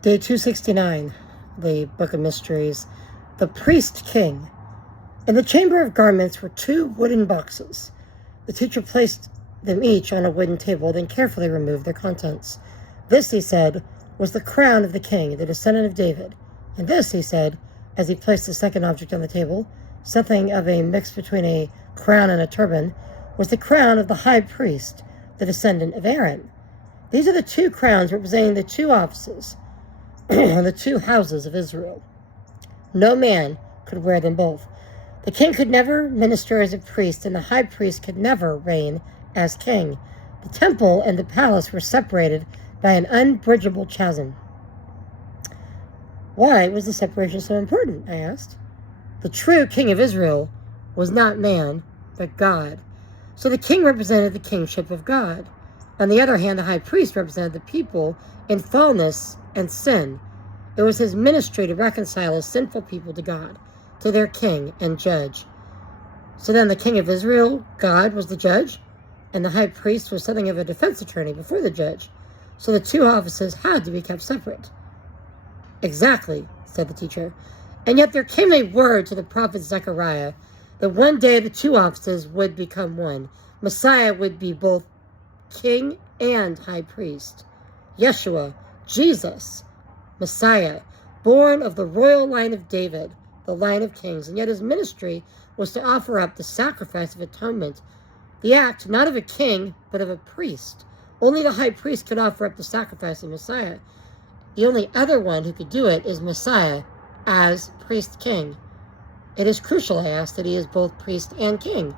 Day 269, the Book of Mysteries, the Priest King. In the Chamber of Garments were 2 wooden boxes. The teacher placed them each on a wooden table, then carefully removed their contents. This, he said, was the crown of the king, the descendant of David. And this, he said, as he placed the second object on the table, something of a mix between a crown and a turban, was the crown of the high priest, the descendant of Aaron. These are the 2 crowns representing the 2 offices, the 2 houses of Israel. No man could wear them both. The king could never minister as a priest, and the high priest could never reign as king. The temple and the palace were separated by an unbridgeable chasm. Why was the separation so important? I asked. The true king of Israel was not man, but God. So the king represented the kingship of God. On the other hand, the high priest represented the people in fallenness and sin. It was his ministry to reconcile a sinful people to God, to their king and judge. So then the king of Israel, God, was the judge, and the high priest was something of a defense attorney before the judge. So the 2 offices had to be kept separate. Exactly, said the teacher. And yet there came a word to the prophet Zechariah that one day the 2 offices would become one. Messiah would be both king and high priest. Yeshua, Jesus, Messiah, born of the royal line of David, the line of kings, and yet his ministry was to offer up the sacrifice of atonement, the act not of a king, but of a priest. Only the high priest could offer up the sacrifice of Messiah. The only other one who could do it is Messiah as priest king. It is crucial, I ask, that he is both priest and king.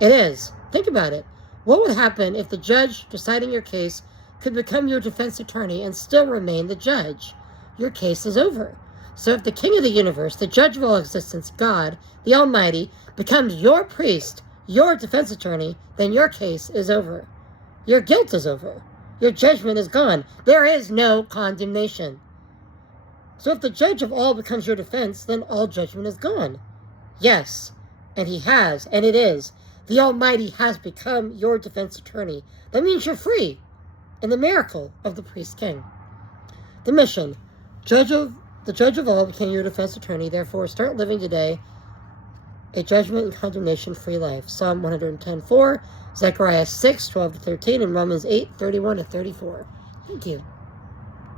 It is. Think about it. What would happen if the judge deciding your case could become your defense attorney and still remain the judge? Your case is over. So if the king of the universe, the judge of all existence, God, the Almighty, becomes your priest, your defense attorney, then your case is over. Your guilt is over. Your judgment is gone. There is no condemnation. So if the judge of all becomes your defense, then all judgment is gone. Yes, and he has, and it is. The Almighty has become your defense attorney. That means you're free in the miracle of the priest king. The mission. The judge of all became your defense attorney. Therefore, start living today a judgment and condemnation-free life. Psalm 110:4, Zechariah 6:12-13, and Romans 8:31-34. Thank you.